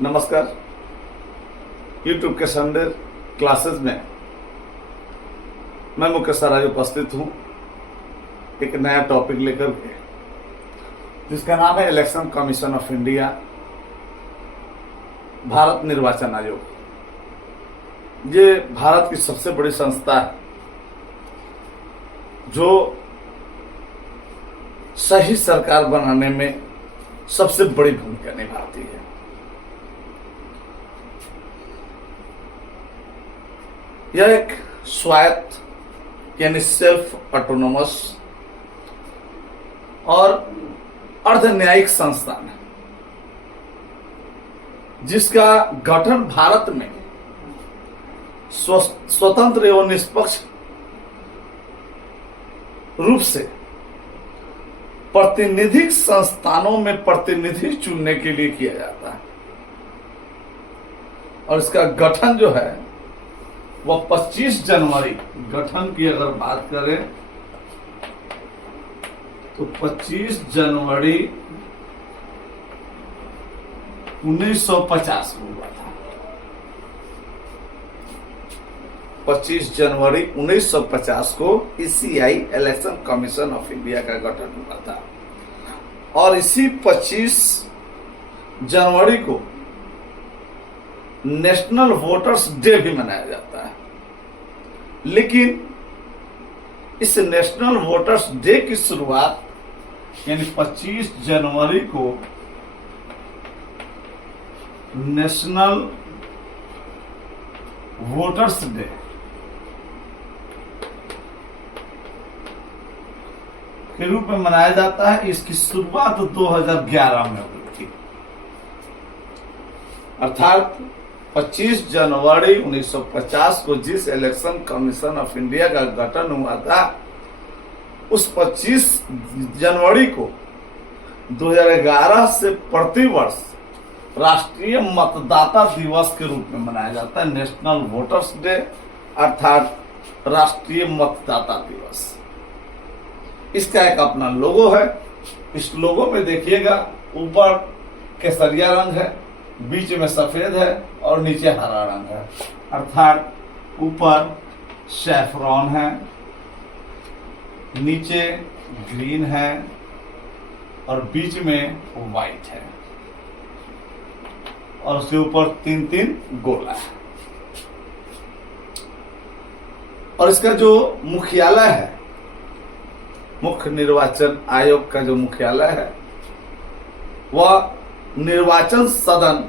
नमस्कार। YouTube के Sunday classes में मैं मुकेश सर आज उपस्थित हूँ एक नया टॉपिक लेकर के, जिसका नाम है election commission of India, Bharat निर्वाचन आयोग। ये भारत की सबसे बड़ी संस्था है जो सही सरकार बनाने में सबसे बड़ी भूमिका निभाती है। यह एक स्वायत्त यानी सेल्फ ऑटोनोमस और अर्ध न्यायिक संस्थान है, जिसका गठन भारत में स्वतंत्र एवं निष्पक्ष रूप से प्रातिनिधिक संस्थानों में प्रतिनिधि चुनने के लिए किया जाता है। और इसका गठन जो है वह 25 जनवरी, गठन की अगर बात करें तो 25 जनवरी 1950 को हुआ था। 25 जनवरी 1950 को ECI election commission of India का गठन हुआ था और इसी 25 जनवरी को नेशनल वोटर्स डे भी मनाया जाता है। लेकिन इस नेशनल वोटर्स डे की शुरुआत यानी 25 जनवरी को नेशनल वोटर्स डे के रूप में मनाया जाता है। इसकी शुरुआत 2011 में हुई थी, अर्थात 25 जनवरी 1950 को जिस इलेक्शन कमीशन ऑफ इंडिया का गठन हुआ था, उस 25 जनवरी को 2011 से प्रतिवर्ष राष्ट्रीय मतदाता दिवस के रूप में मनाया जाता है। नेशनल वोटर्स डे अर्थात राष्ट्रीय मतदाता दिवस। इसका एक अपना लोगो है। इस लोगो में देखिएगा, ऊपर केसरिया रंग है, बीच में सफेद है और नीचे हरा रंग है, अर्थात ऊपर सैफरॉन है, नीचे ग्रीन है और बीच में व्हाइट है और उसके ऊपर 3-3 गोला है। और इसका जो मुख्यालय है, मुख्य निर्वाचन आयोग का जो मुख्यालय है, वह निर्वाचन सदन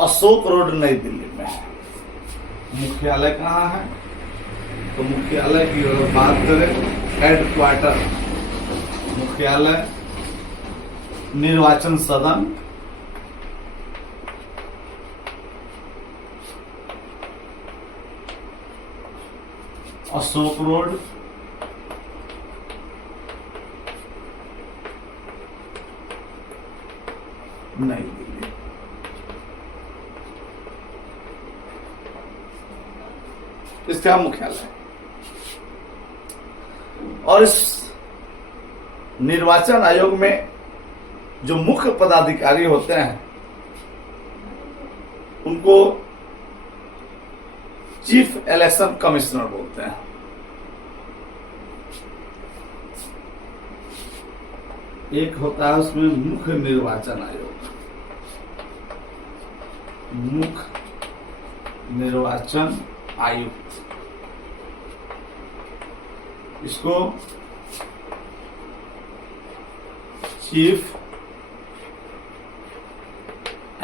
अशोक रोड नई दिल्ली में है। मुख्यालय कहाँ है? तो मुख्यालय की अगर बात करें, हेडक्वार्टर मुख्यालय निर्वाचन सदन अशोक रोड नई दिल्ली। इसका मुख्यालय और इस निर्वाचन आयोग में जो मुख्य पदाधिकारी होते हैं उनको चीफ इलेक्शन कमिश्नर बोलते हैं। एक होता है उसमें मुख्य निर्वाचन आयोग, मुख्य निर्वाचन आयुक्त। इसको चीफ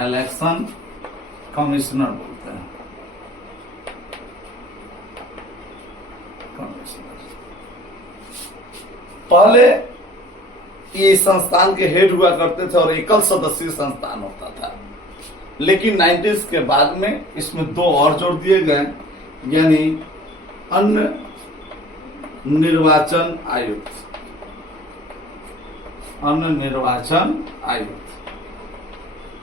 इलेक्शन कमिश्नर बोलते हैं। पहले ये संस्थान के हेड हुआ करते थे और एकल सदस्यीय संस्थान होता था, लेकिन 90s के बाद में इसमें 2 और जोड़ दिए गए, यानी अन्य निर्वाचन आयुक्त। अन्य निर्वाचन आयुक्त,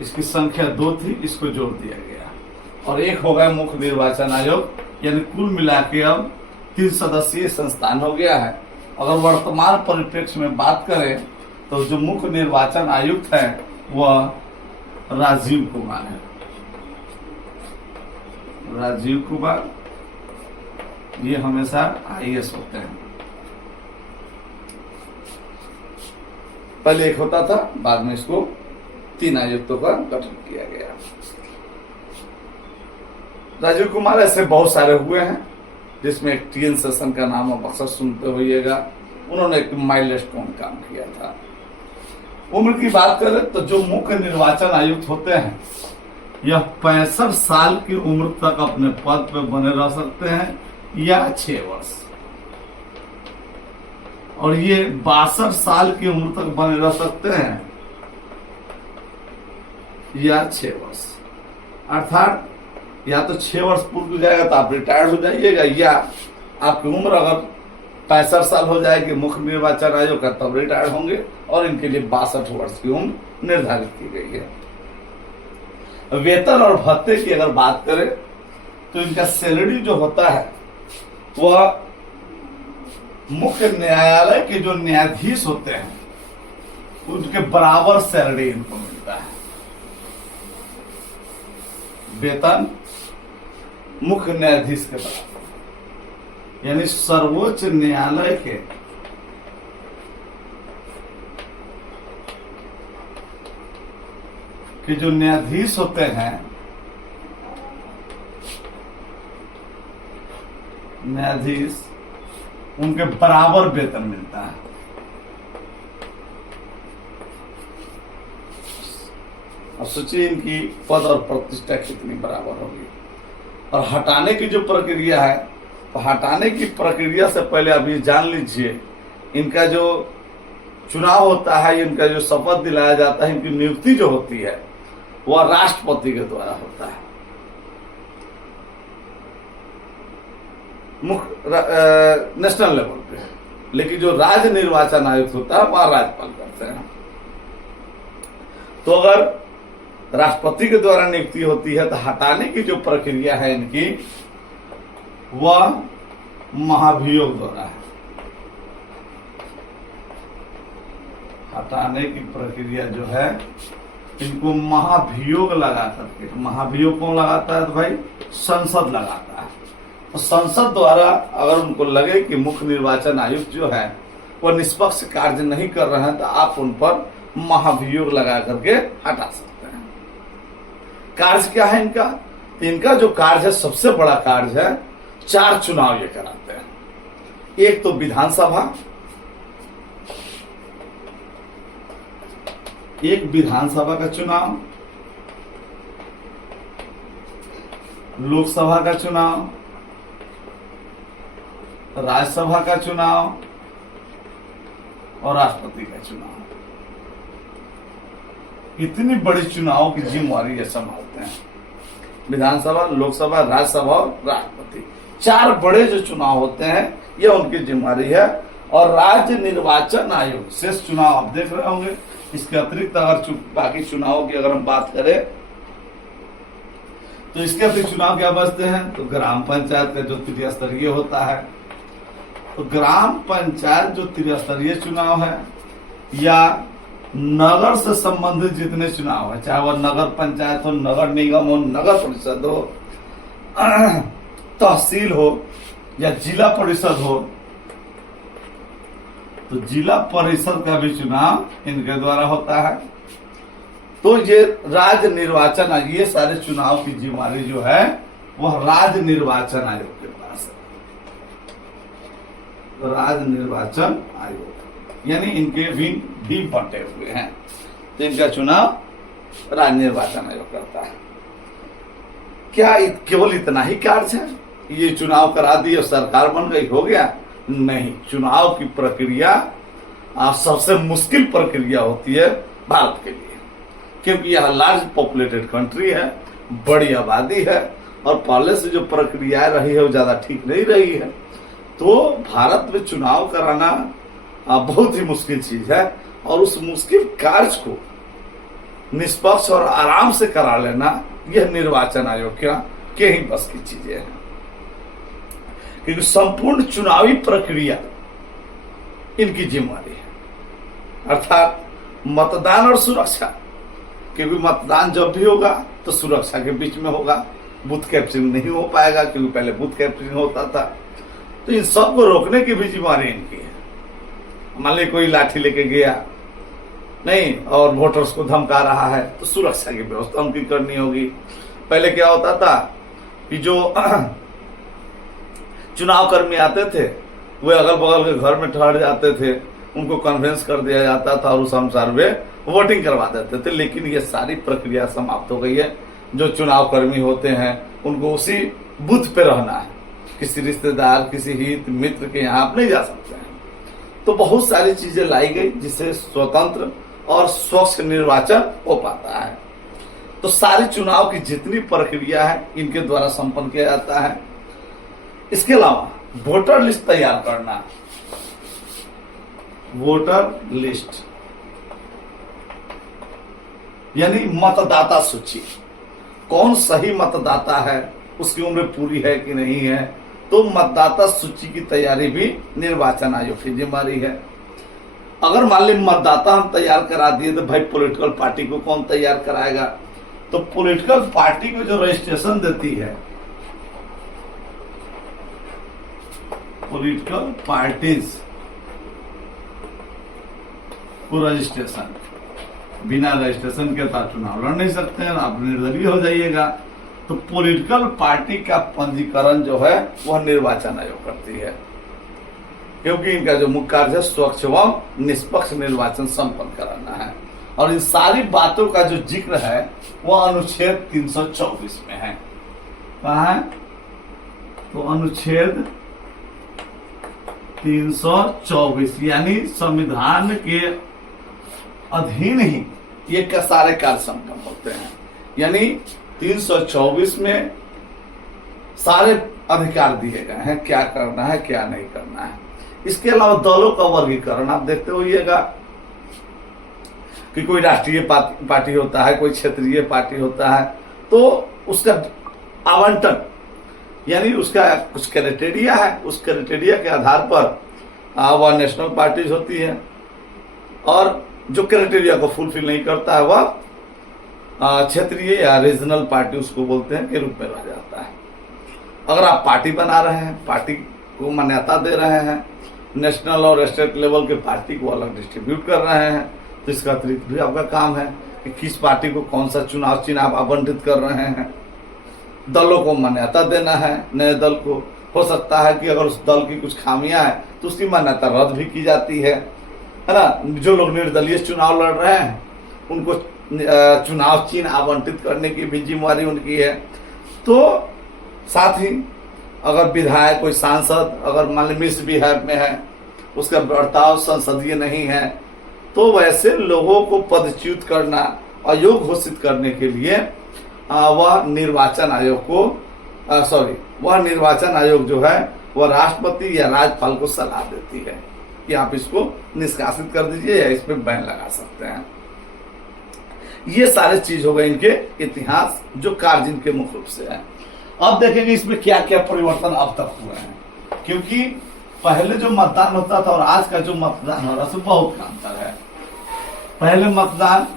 इसकी संख्या 2 थी, इसको जोड़ दिया गया और एक हो गया मुख्य निर्वाचन आयोग, यानी कुल मिला के अब 3 सदस्यीय संस्थान हो गया है। अगर वर्तमान परिप्रेक्ष्य में बात करें तो जो मुख्य निर्वाचन आयुक्त है वह राजीव कुमार है। राजीव कुमार ये हमेशा IAS होते हैं। पहले एक होता था, बाद में इसको 3 आयुक्तों का गठन किया गया। राजीव कुमार ऐसे बहुत सारे हुए हैं, जिसमें एक TN सेशन का नाम आप अक्सर सुनते होइएगा। उन्होंने एक माइलस्टोन काम किया था। उम्र की बात करें तो जो मुख्य निर्वाचन आयुक्त होते हैं, यह 65 साल की उम्र तक अपने पद पर बने रह सकते हैं या 6 वर्ष, और ये 62 साल की उम्र तक बने रह सकते हैं या 6 वर्ष। अर्थात या तो 6 वर्ष पूर्ण हो जाएगा तो आप रिटायर्ड हो जाइएगा, या आपकी उम्र अगर 65 साल हो जाएगी मुख्य निर्वाचन आयोग का, तब रिटायर्ड होंगे, और इनके लिए 62 वर्ष की उम्र निर्धारित की गई है। वेतन और भत्ते की अगर बात करें तो इनका सैलरी जो होता है वह मुख्य न्यायालय के जो न्यायाधीश होते हैं उनके बराबर सैलरी इनको मिलता है। वेतन मुख्य न्यायाधीश के बराबर, यानी सर्वोच्च न्यायालय के जो न्यायाधीश होते हैं, न्यायाधीश, उनके बराबर वेतन मिलता है। अब सोचिए इनकी पद और प्रतिष्ठा कितनी बराबर होगी। और हटाने की जो प्रक्रिया है, तो हटाने की प्रक्रिया से पहले अभी जान लीजिए, इनका जो चुनाव होता है, इनका जो शपथ दिलाया जाता है, इनकी नियुक्ति जो होती है वह राष्ट्रपति के द्वारा होता है। नेशनल लेवल पे, लेकिन जो राज्य निर्वाचन आयुक्त होता है वह राज्यपाल करते हैं। तो अगर राष्ट्रपति के द्वारा नियुक्ति होती है तो हटाने की जो प्रक्रिया है इनकी, वह महाभियोग द्वारा है। हटाने की प्रक्रिया जो है इनको महाभियोग लगा करके, महाभियोग कौन लगाता है तो भाई संसद लगाता है। तो संसद द्वारा अगर उनको लगे कि मुख्य निर्वाचन आयुक्त जो है वह निष्पक्ष कार्य नहीं कर रहे हैं, तो आप उन पर महाभियोग लगा करके हटा सकते हैं। कार्य क्या है इनका? इनका जो कार्य है, सबसे बड़ा कार्य है, 4 चुनाव ये कराते हैं। एक तो विधानसभा, एक विधानसभा का चुनाव, लोकसभा का चुनाव, राज्यसभा का चुनाव और राष्ट्रपति का चुनाव। इतनी बड़ी चुनाव की जिम्मेवारी ये संभालते हैं। विधानसभा, लोकसभा, राज्यसभा और राष्ट्रपति, 4 बड़े जो चुनाव होते हैं ये उनकी जिम्मेवारी है। और राज्य निर्वाचन आयोग शेष चुनाव आप देख रहे होंगे। इसके अतिरिक्त अगर बाकी चुनावों की अगर हम बात करें तो इसके अतिरिक्त चुनाव क्या बचते हैं, तो ग्राम पंचायत का जो त्रिस्तरीय होता है, तो ग्राम पंचायत जो त्रिस्तरीय चुनाव है, या नगर से संबंधित जितने चुनाव है, चाहे वह नगर पंचायत हो, नगर निगम हो, नगर परिषद हो, तहसील हो या जिला परिषद हो, तो जिला परिषद का भी चुनाव इनके द्वारा होता है। तो ये राज्य निर्वाचन आयोग, ये सारे चुनाव की जिम्मेदारी जो है वह राज्य निर्वाचन आयोग के पास है। राज्य निर्वाचन आयोग यानी इनके विंग भी बंटे हुए हैं, तो इनका चुनाव राज्य निर्वाचन आयोग करता है। क्या केवल इतना ही कार्य है, ये चुनाव करा दी और सरकार बन गई, हो गया? नहीं। चुनाव की प्रक्रिया सबसे मुश्किल प्रक्रिया होती है भारत के लिए, क्योंकि यह लार्ज पॉपुलेटेड कंट्री है, बड़ी आबादी है, और पहले से जो प्रक्रिया रही है वो ज्यादा ठीक नहीं रही है। तो भारत में चुनाव कराना बहुत ही मुश्किल चीज है, और उस मुश्किल कार्य को निष्पक्ष और आराम से करा लेना यह निर्वाचन आयोग के ही बस की चीजें हैं। क्योंकि संपूर्ण चुनावी प्रक्रिया इनकी जिम्मेदारी है, अर्थात मतदान और सुरक्षा क्योंकि मतदान जब भी होगा तो सुरक्षा के बीच में होगा, बूथ कैप्चरिंग नहीं हो पाएगा, क्योंकि पहले बूथ कैप्चरिंग होता था। तो इन सब को रोकने की भी जिम्मेदारी इनकी है। मान लीजिए कोई लाठी लेके गया नहीं और वोटर्स को धमका रहा है, तो सुरक्षा की व्यवस्था उनकी करनी होगी। पहले क्या होता था कि जो चुनाव कर्मी आते थे वे अगल बगल के घर में ठहर जाते थे, उनको कन्वेंस कर दिया जाता था और उस अनुसार वे वोटिंग करवा देते थे। लेकिन ये सारी प्रक्रिया समाप्त हो गई है। जो चुनाव कर्मी होते हैं उनको उसी बूथ पे रहना है, किसी रिश्तेदार किसी हित मित्र के यहाँ आप नहीं जा सकते हैं। तो बहुत सारी चीजें लाई गई जिससे स्वतंत्र और स्वच्छ निर्वाचन हो पाता है। तो सारी चुनाव की जितनी प्रक्रिया है इनके द्वारा संपन्न किया जाता है। इसके अलावा वोटर लिस्ट तैयार करना, वोटर लिस्ट यानी मतदाता सूची, कौन सही मतदाता है, उसकी उम्र पूरी है कि नहीं है, तो मतदाता सूची की तैयारी भी निर्वाचन आयोग की जिम्मेदारी है। अगर मान ली मतदाता हम तैयार करा दिए तो भाई पॉलिटिकल पार्टी को कौन तैयार कराएगा? तो पॉलिटिकल पार्टी को जो रजिस्ट्रेशन देती है, पॉलिटिकल पार्टीज को रजिस्ट्रेशन, बिना रजिस्ट्रेशन के साथ चुनाव लड़ नहीं सकते हैं, आप निर्दलीय हो जाइएगा। तो पॉलिटिकल पार्टी का पंजीकरण जो है वह निर्वाचन आयोग करती है, क्योंकि इनका जो मुख्य कार्य है स्वच्छ एवं निष्पक्ष निर्वाचन संपन्न कराना है। और इन सारी बातों का जो जिक्र है वह अनुच्छेद 324 में है। कहाँ है? तो अनुच्छेद 324 यानी संविधान के अधीन ही ये का सारे कार्य संपन्न होते हैं। यानी 324 में सारे अधिकार दिए गए हैं, क्या करना है क्या नहीं करना है। इसके अलावा दलों का वर्गीकरण आप देखते होइएगा कि कोई राष्ट्रीय पार्टी होता है, कोई क्षेत्रीय पार्टी होता है, तो उसका आवंटन यानी उसका कुछ क्राइटेरिया है, उस क्राइटेरिया के आधार पर वह नेशनल पार्टीज होती है, और जो क्राइटेरिया को फुलफिल नहीं करता है वह क्षेत्रीय या रीजनल पार्टी उसको बोलते हैं के रूप में रह जाता है। अगर आप पार्टी बना रहे हैं, पार्टी को मान्यता दे रहे हैं, नेशनल और स्टेट लेवल के पार्टी को अलग डिस्ट्रीब्यूट कर रहे हैं, तो इसका अतिरिक्त भी आपका काम है कि किस पार्टी को कौन सा चुनाव चिन्ह आप आवंटित कर रहे हैं। दलों को मान्यता देना है, नए दल को हो सकता है कि अगर उस दल की कुछ खामियां हैं तो उसकी मान्यता रद्द भी की जाती है ना। जो लोग निर्दलीय चुनाव लड़ रहे हैं उनको चुनाव चिन्ह आवंटित करने की भी जिम्मेदारी उनकी है। तो साथ ही अगर विधायक कोई सांसद अगर मान ली मिसबिहेव में है, उसका बर्ताव संसदीय नहीं है, तो वैसे लोगों को पदच्युत करना, अयोग्य घोषित करने के लिए वह निर्वाचन आयोग जो है वह राष्ट्रपति या राज्यपाल को सलाह देती है कि आप इसको निष्कासित कर दीजिए या इस पे बैन लगा सकते हैं। ये सारे चीज हो गए इनके इतिहास, जो कार्य इनके मुख्य रूप से है। अब देखेंगे इसमें क्या क्या परिवर्तन अब तक हुए हैं, क्योंकि पहले जो मतदान होता था और आज का जो मतदान हो रहा है बहुत का अंतर है। पहले मतदान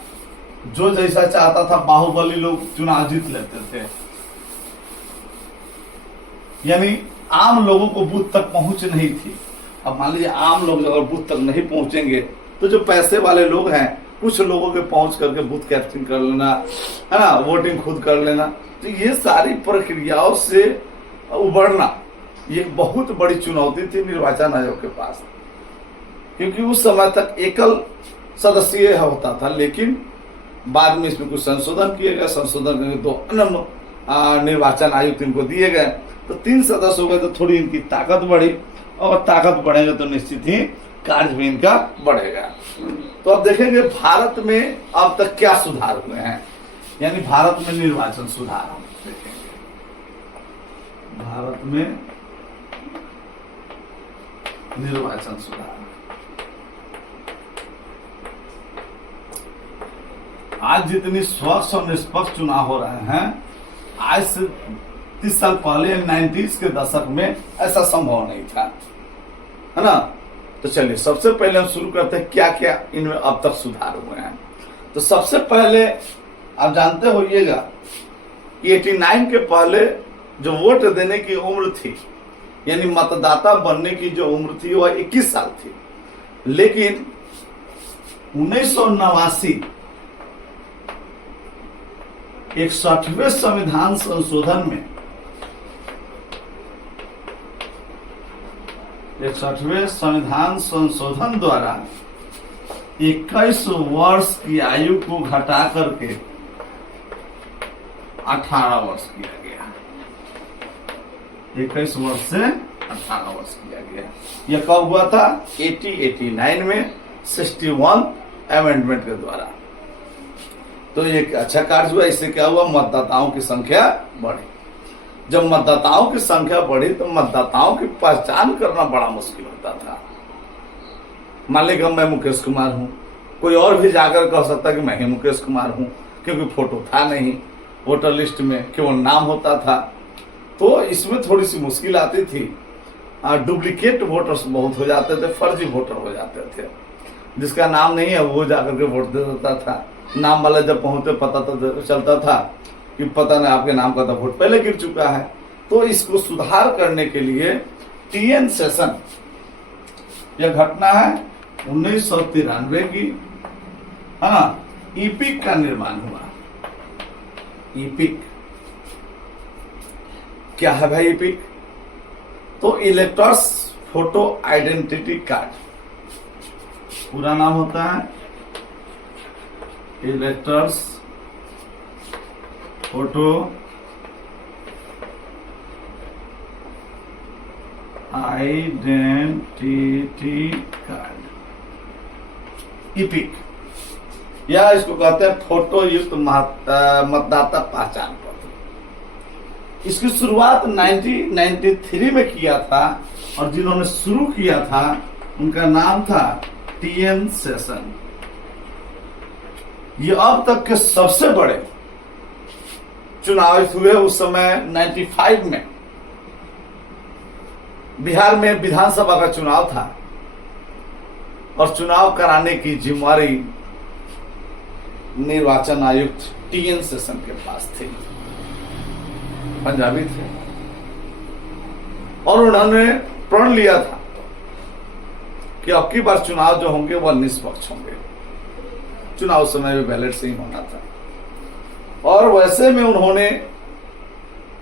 जो जैसा चाहता था बाहुबली लोग चुनाव जीत लेते थे, यानी आम लोगों को बूथ तक पहुंच नहीं थी। अब मान लीजिए आम लोग अगर बूथ तक नहीं पहुंचेंगे तो जो पैसे वाले लोग हैं कुछ लोगों के पहुंच करके बूथ कैप्चरिंग कर लेना है ना, वोटिंग खुद कर लेना। तो ये सारी प्रक्रियाओं से उबरना ये बहुत बड़ी चुनौती थी निर्वाचन आयोग के पास, क्योंकि उस समय तक एकल सदस्यीय होता था। लेकिन बाद में इसमें कुछ संशोधन किए गए, संशोधन करके 2 अन्य निर्वाचन आयुक्त इनको दिए गए, तो 3 सदस्य हो गए, तो थोड़ी इनकी ताकत बढ़ी, और ताकत बढ़ेगा तो निश्चित ही कार्य भी इनका बढ़ेगा। तो अब देखेंगे भारत में अब तक क्या सुधार हुए हैं, यानी भारत में निर्वाचन सुधार हम देखेंगे। भारत में निर्वाचन सुधार, आज जितनी स्वच्छ और निष्पक्ष चुनाव हो रहे हैं, आज से 30 साल पहले 90s के दशक में ऐसा संभव नहीं था, है ना। तो चलिए सबसे पहले हम शुरू करते हैं क्या क्या इनमें अब तक सुधार हुए हैं। तो सबसे पहले आप जानते होइएगा कि 89 के पहले जो वोट देने की उम्र थी, यानी मतदाता बनने की जो उम्र थी, वह 21 साल थी। लेकिन 1989 61वें संविधान संशोधन में 61वें संविधान संशोधन द्वारा 21 वर्ष की आयु को घटा करके 18 वर्ष किया गया। 21 वर्ष से 18 वर्ष किया गया। यह कब हुआ था? 89 में 61 अमेंडमेंट के द्वारा। तो ये अच्छा कार्य हुआ। इससे क्या हुआ? मतदाताओं की संख्या बढ़ी। जब मतदाताओं की संख्या बढ़ी तो मतदाताओं की पहचान करना बड़ा मुश्किल होता था। मान लीजिए मैं मुकेश कुमार हूं, कोई और भी जाकर कह सकता कि मैं ही मुकेश कुमार हूं, क्योंकि फोटो था नहीं वोटर लिस्ट में, केवल नाम होता था। तो इसमें थोड़ी सी मुश्किल आती थी। डुप्लीकेट वोटर्स बहुत हो जाते थे, फर्जी वोटर हो जाते थे। जिसका नाम नहीं है वो जाकर के वोट दे देता था। नाम वाला जब पहुंचते पता तो चलता था कि पता नहीं आपके नाम का तो वोट पहले गिर चुका है। तो इसको सुधार करने के लिए टीएन सेशन, यह घटना है 1993 की। ईपिक का निर्माण हुआ। ईपिक क्या है भाई? ईपिक तो इलेक्टर्स फोटो आइडेंटिटी कार्ड, पूरा नाम होता है electors photo identity card, EPIC, या इसको कहते हैं फोटो युक्त मतदाता पहचान पत्र। इसकी शुरुआत 1993 में किया था और जिन्होंने शुरू किया था उनका नाम था टीएन सेशन। ये अब तक के सबसे बड़े चुनाव हुए। उस समय 95 में बिहार में विधानसभा का चुनाव था और चुनाव कराने की जिम्मेवारी निर्वाचन आयुक्त टीएन सेशन के पास थी। पंजाबी थे और उन्होंने प्रण लिया था कि अब की बार चुनाव जो होंगे वह निष्पक्ष होंगे। चुनाव समय में बैलेट से ही होना था। और वैसे में उन्होंने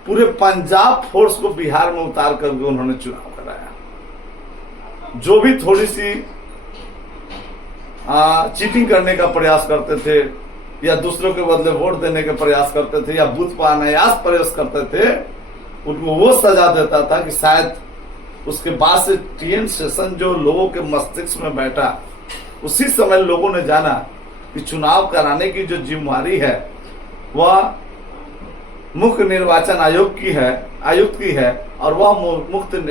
पूरे पंजाब फोर्स को बिहार में उतार करके उन्होंने चुनाव कराया। जो भी थोड़ी सी चीटिंग करने का प्रयास करते थे या दूसरों के बदले वोट देने का प्रयास करते थे या बूथ पर अनायास प्रयास करते थे, उनको वो सजा देता था कि शायद उसके बाद से टीएन सेशन जो लोगों के मस्तिष्क में बैठा, उसी समय लोगों ने जाना कि चुनाव कराने की जो जिम्मेवारी है वह मुख्य निर्वाचन आयुक्त की है और वह मुख्य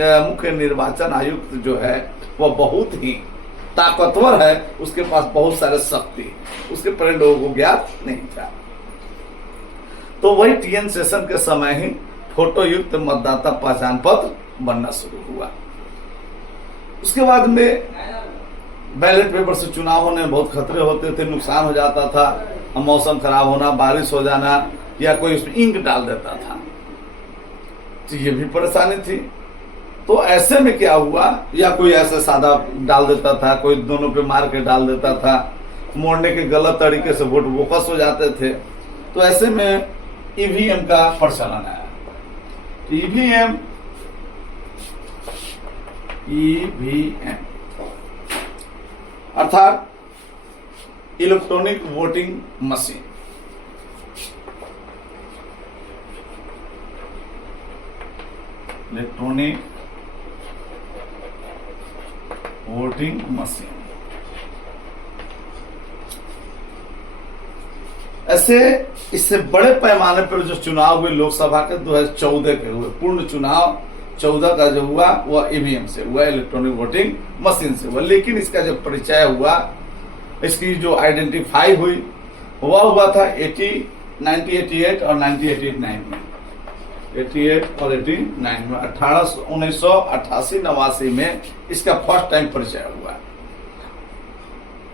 निर्वाचन आयुक्त जो है वह बहुत ही ताकतवर है, उसके पास बहुत सारे शक्ति, उसके पहले लोगों को ज्ञात नहीं था। तो वही टीएन सेशन के समय ही फोटो युक्त मतदाता पहचान पत्र बनना शुरू हुआ। उसके बाद में बैलेट पेपर से चुनाव होने में बहुत खतरे होते थे, नुकसान हो जाता था, मौसम खराब होना, बारिश हो जाना या कोई उसमें इंक डाल देता था, तो ये भी परेशानी थी। तो ऐसे में क्या हुआ, या कोई ऐसे सादा डाल देता था, कोई दोनों पे मार के डाल देता था, मोड़ने के गलत तरीके से वोट बोकस हो जाते थे। तो ऐसे में ईवीएम का प्रचलन आया। ईवीएम अर्थात electronic voting machine. Electronic voting machine. ऐसे इससे बड़े पैमाने पर जो चुनाव हुए लोकसभा के 2014 के हुए, पूर्ण चुनाव 14 का जो हुआ वह ईवीएम से हुआ, इलेक्ट्रॉनिक वोटिंग मशीन से हुआ। लेकिन इसका जो परिचय हुआ, इसकी जो आइडेंटिफाई हुई वह हुआ था 1988 और 1989 में। 88 और 89 में 1988-89 में इसका फर्स्ट टाइम परिचय हुआ।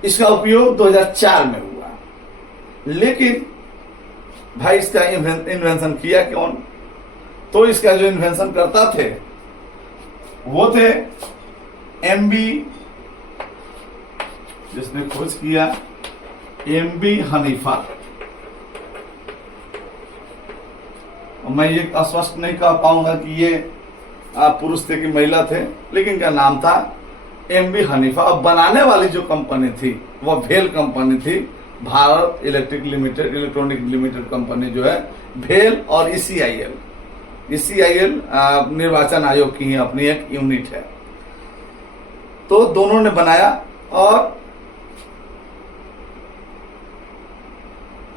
इसका उपयोग 2004 में हुआ। लेकिन भाई इसका इन्वेंशन किया कौन? तो इसका जो इन्वेंशन करता थे वो थे एमबी, जिसने खोज किया एमबी हनीफा। मैं ये स्पष्ट नहीं कह पाऊंगा कि ये पुरुष थे कि महिला थे, लेकिन इनका नाम था एमबी हनीफा। और बनाने वाली जो कंपनी थी वह भेल कंपनी थी, भारत इलेक्ट्रॉनिक लिमिटेड कंपनी जो है भेल। और ईसीआईएल निर्वाचन आयोग की ही अपनी एक यूनिट है। तो दोनों ने बनाया और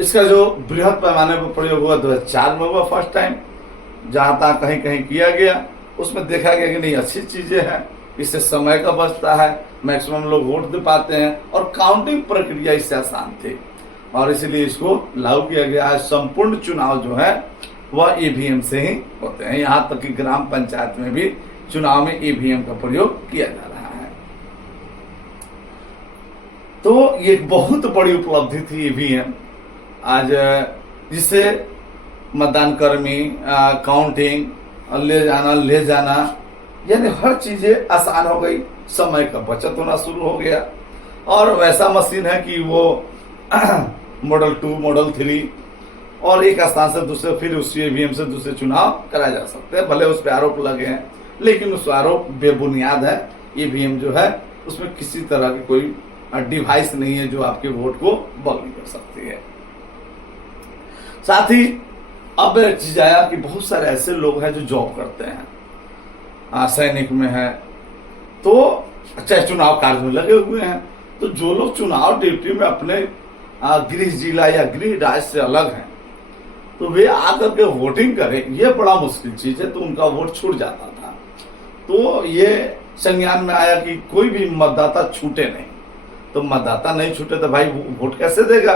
इसका जो बृहद पैमाने पर प्रयोग हुआ 2004 में हुआ फर्स्ट टाइम। जहां तक कहीं कहीं किया गया उसमें देखा गया कि नहीं अच्छी चीजें हैं, इससे समय का बचता है, मैक्सिमम लोग वोट दे पाते हैं और काउंटिंग प्रक्रिया इससे आसान थी और इसलिए इसको लागू किया गया है। संपूर्ण चुनाव जो है वह ईवीएम से ही होते हैं, यहाँ तक कि ग्राम पंचायत में भी चुनाव में ईवीएम का प्रयोग किया जा रहा है। तो ये एक बहुत बड़ी उपलब्धि थी ईवीएम आज, जिससे मतदान कर्मी काउंटिंग ले जाना यानी हर चीजें आसान हो गई, समय का बचत होना शुरू हो गया। और वैसा मशीन है कि वो मॉडल 2 मॉडल 3 और एक स्थान से दूसरे, फिर उस ईवीएम से दूसरे चुनाव कराए जा सकते हैं। भले उस पर आरोप लगे हैं लेकिन उस आरोप बेबुनियाद है। ईवीएम जो है उसमें किसी तरह की कोई डिवाइस नहीं है जो आपके वोट को बदली कर सकती है। साथ ही अब एक चीज आया कि बहुत सारे ऐसे लोग हैं जो जॉब करते हैं, सैनिक में है, तो चाहे चुनाव कार्य में लगे हुए हैं। तो जो लोग चुनाव ड्यूटी में अपने गृह जिला या गृह राज्य से अलग हैं तो वे आकर के वोटिंग करें, ये बड़ा मुश्किल चीज है। तो उनका वोट छूट जाता था। तो ये संज्ञान में आया कि कोई भी मतदाता छूटे नहीं। तो मतदाता नहीं छूटे तो भाई वोट कैसे देगा?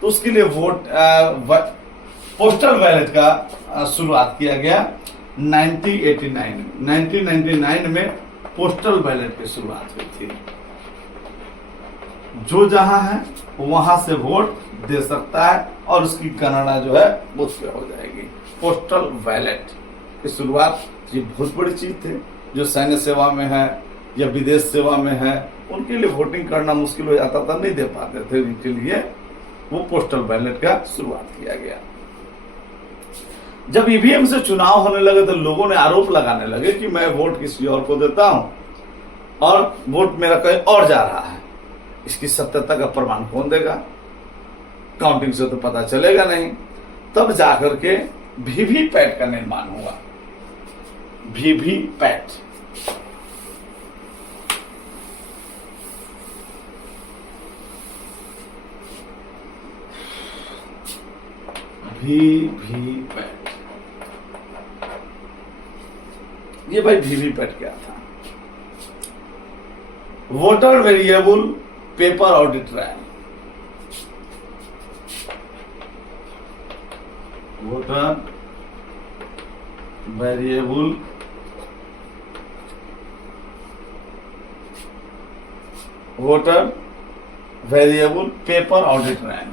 तो उसके लिए पोस्टल बैलेट का शुरुआत किया गया 1999 में पोस्टल बैलेट की शुरुआत हुई थी। जो जहां है वहां से वोट दे सकता है और उसकी गणना जो है उससे हो जाएगी। पोस्टल बैलेट की शुरुआत ये बहुत बड़ी चीज थी। जो सैन्य सेवा में है या विदेश सेवा में है उनके लिए वोटिंग करना मुश्किल हो जाता था, नहीं दे पाते थे, इनके लिए वो पोस्टल बैलेट का शुरुआत किया गया। जब ईवीएम से चुनाव होने लगे तो लोगों ने आरोप लगाने लगे कि मैं वोट किसी और को देता हूं और वोट मेरा कहीं और जा रहा है। इसकी सत्यता का प्रमाण कौन देगा? काउंटिंग से तो पता चलेगा नहीं। तब जाकर के वीवीपैट का निर्माण हुआ। वीवीपैट ये भाई वीवीपैट क्या था? Voter variable paper audit trial. Voter variable paper audit trial.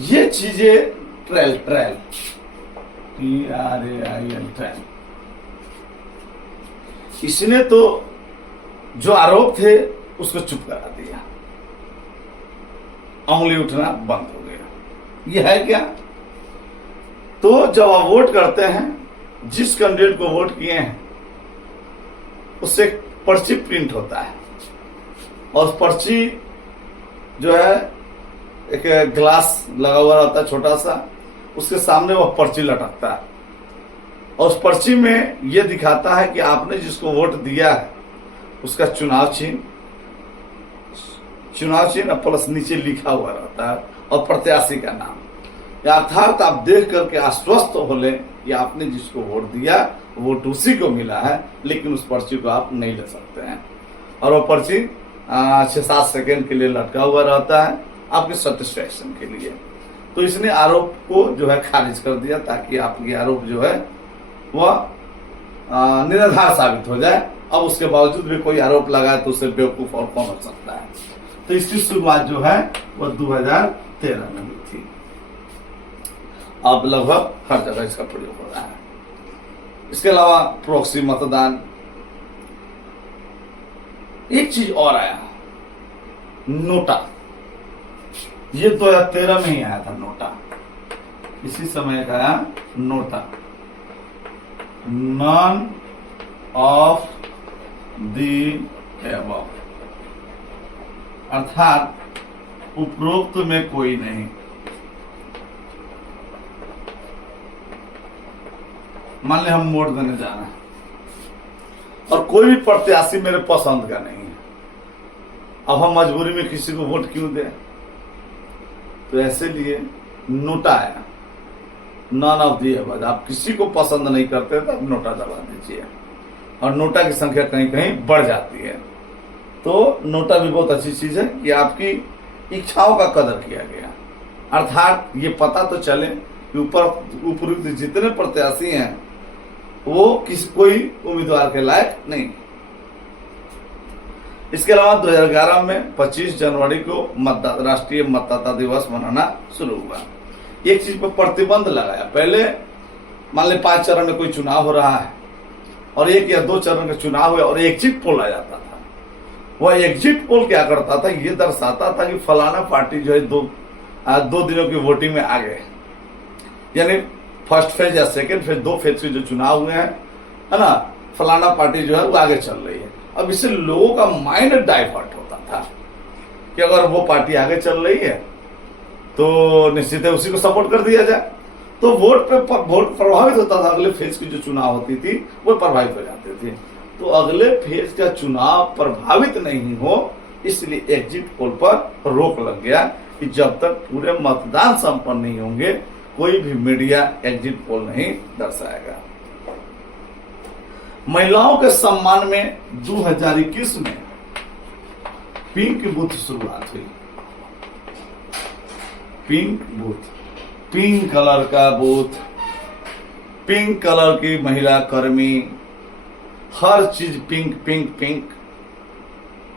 ये चीजें ट्रायल TRAIL ट्रायल, इसने तो जो आरोप थे उसको चुप करा दिया, उंगली उठना बंद हो गया। ये है क्या? तो जब आप वोट करते हैं, जिस कैंडिडेट को वोट किए हैं उससे पर्ची प्रिंट होता है और पर्ची जो है एक ग्लास लगा हुआ रहता है छोटा सा, उसके सामने वह पर्ची लटकता है और उस पर्ची में यह दिखाता है कि आपने जिसको वोट दिया है उसका चुनाव चिन्ह प्लस नीचे लिखा हुआ रहता है और प्रत्याशी का नाम। अर्थात आप देख करके आश्वस्त हो ले कि आपने जिसको वोट दिया वोट उसी को मिला है, लेकिन उस पर्ची को आप नहीं ले सकते हैं। और वो पर्ची 6-7 सेकेंड के लिए लटका हुआ रहता है आपके सेटिस्फैक्शन के लिए। तो इसने आरोप को जो है खारिज कर दिया ताकि आपकी आरोप जो है वह निराधार साबित हो जाए। अब उसके बावजूद भी कोई आरोप लगाए तो उससे बेवकूफ और कौन हो सकता है। तो इसकी शुरुआत जो है वह 2013 में हुई थी। अब लगभग हर जगह इसका प्रयोग हो रहा है। इसके अलावा प्रॉक्सी मतदान, एक चीज और आया, नोटा। ये 2013 में ही आया था नोटा, इसी समय का आया NOTA. None of the above, अर्थात उपरोक्त में कोई नहीं। मान ले हम वोट देने जा रहे हैं और कोई भी प्रत्याशी मेरे पसंद का नहीं है, अब हम मजबूरी में किसी को वोट क्यों दें? तो ऐसे लिए नोटा आया, नॉन ऑफ दी एबव। आप किसी को पसंद नहीं करते तो आप नोटा दबा दीजिए, और नोटा की संख्या कहीं कहीं बढ़ जाती है। तो नोटा भी बहुत अच्छी चीज है कि आपकी इच्छाओं का कदर किया गया, अर्थात ये पता तो चले कि उपयुक्त जितने प्रत्याशी हैं वो कोई उम्मीदवार के लायक नहीं। इसके अलावा 2011 में 25 जनवरी को राष्ट्रीय मतदाता दिवस मनाना शुरू हुआ। एक चीज पर प्रतिबंध लगाया। पहले मान ले 5 चरण में कोई चुनाव हो रहा है और 1 या 2 चरण का चुनाव हुआ और एग्जिट पोल आ जाता था। वह एग्जिट पोल क्या करता था, ये दर्शाता था कि फलाना पार्टी जो है 2 दिनों की वोटिंग में आ गए, यानी फर्स्ट फेज या सेकेंड फेज, 2 फेज के जो चुनाव हुए हैं, है ना, फलाना पार्टी जो है वो आगे चल रही है। अब इससे लोगों का माइंड डाइवर्ट होता था कि अगर वो पार्टी आगे चल रही है तो निश्चित है उसी को सपोर्ट कर दिया जाए। तो वोट प्रभावित होता था। अगले फेज की जो चुनाव होती थी वो प्रभावित हो जाते थे। तो अगले फेज का चुनाव प्रभावित नहीं हो, इसलिए एग्जिट पोल पर रोक लग गया कि जब तक पूरे मतदान संपन्न नहीं होंगे कोई भी मीडिया एग्जिट पोल नहीं दर्शाएगा। महिलाओं के सम्मान में 2021 में पिंक बूथ शुरुआत हुई। पिंक बूथ, पिंक कलर का बूथ, पिंक कलर की महिला कर्मी, हर चीज पिंक पिंक पिंक,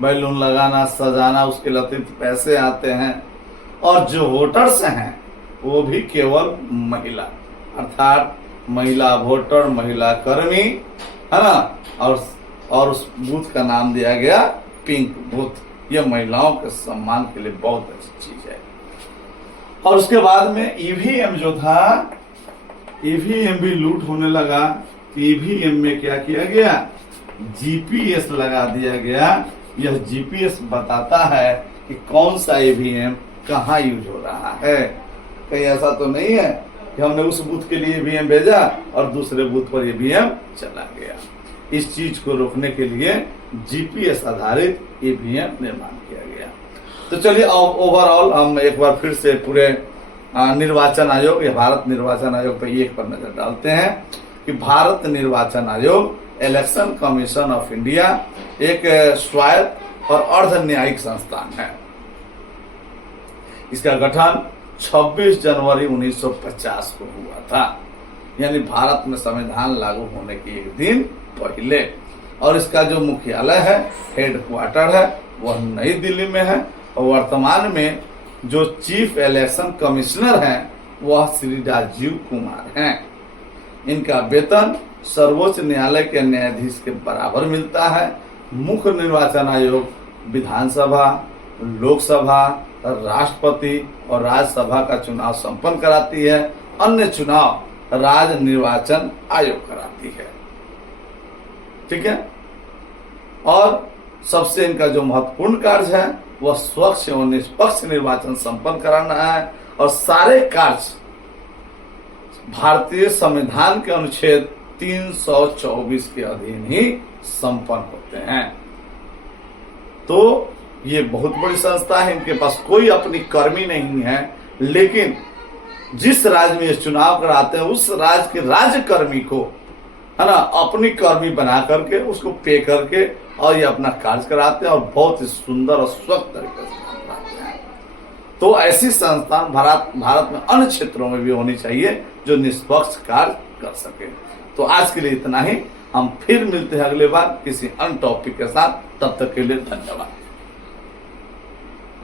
बैलून लगाना, सजाना, उसके अतिरिक्त पैसे आते हैं। और जो वोटर्स हैं वो भी केवल महिला, अर्थात महिला वोटर, महिला कर्मी, है ना। और उस बूथ का नाम दिया गया पिंक बूथ। यह महिलाओं के सम्मान के लिए बहुत अच्छी चीज है। और उसके बाद में ईवीएम जो था, ईवीएम भी लूट होने लगा। ईवीएम में क्या किया गया, जीपीएस लगा दिया गया। यह जीपीएस बताता है कि कौन सा ईवीएम कहाँ यूज हो रहा है। कहीं ऐसा तो नहीं है कि हमने उस बूथ के लिए ईवीएम भेजा और दूसरे बूथ पर ईवीएम चला गया। इस चीज को रोकने के लिए जीपीएस आधारित ईवीएम निर्माण किया गया। तो चलिए ओवरऑल हम एक बार फिर से पूरे निर्वाचन आयोग या भारत निर्वाचन आयोग पर एक पर नजर डालते हैं कि भारत निर्वाचन आयोग इलेक्शन कमीशन ऑफ इंडिया एक स्वायत्त और अर्ध न्यायिक संस्थान है। इसका गठन 26 जनवरी 1950 को हुआ था, यानी भारत में संविधान लागू होने के एक दिन पहले। और इसका जो मुख्यालय है, हेडक्वार्टर है, वह नई दिल्ली में है। और वर्तमान में जो चीफ इलेक्शन कमिश्नर हैं वह श्री राजीव कुमार हैं। इनका वेतन सर्वोच्च न्यायालय के न्यायाधीश के बराबर मिलता है। मुख्य निर्वाचन आयोग विधानसभा, लोकसभा, राष्ट्रपति और राज्यसभा का चुनाव संपन्न कराती है। अन्य चुनाव राज्य निर्वाचन आयोग कराती है। ठीक है। और सबसे इनका जो महत्वपूर्ण कार्य है वह स्वच्छ एवं निष्पक्ष निर्वाचन संपन्न कराना है। और सारे कार्य भारतीय संविधान के अनुच्छेद 324 के अधीन ही संपन्न होते हैं। तो ये बहुत बड़ी संस्था है। इनके पास कोई अपनी कर्मी नहीं है, लेकिन जिस राज्य में ये चुनाव कराते हैं उस राज्य के राज्य कर्मी को, है ना, अपनी कर्मी बना करके उसको पे करके और ये अपना कार्य कराते हैं और बहुत ही सुंदर और स्वच्छ तरीके से काम कराते हैं। तो ऐसी संस्थान भारत में अन्य क्षेत्रों में भी होनी चाहिए जो निष्पक्ष कार्य कर सके। तो आज के लिए इतना ही। हम फिर मिलते हैं अगले बार किसी अन्य टॉपिक के साथ। तब तक के लिए धन्यवाद।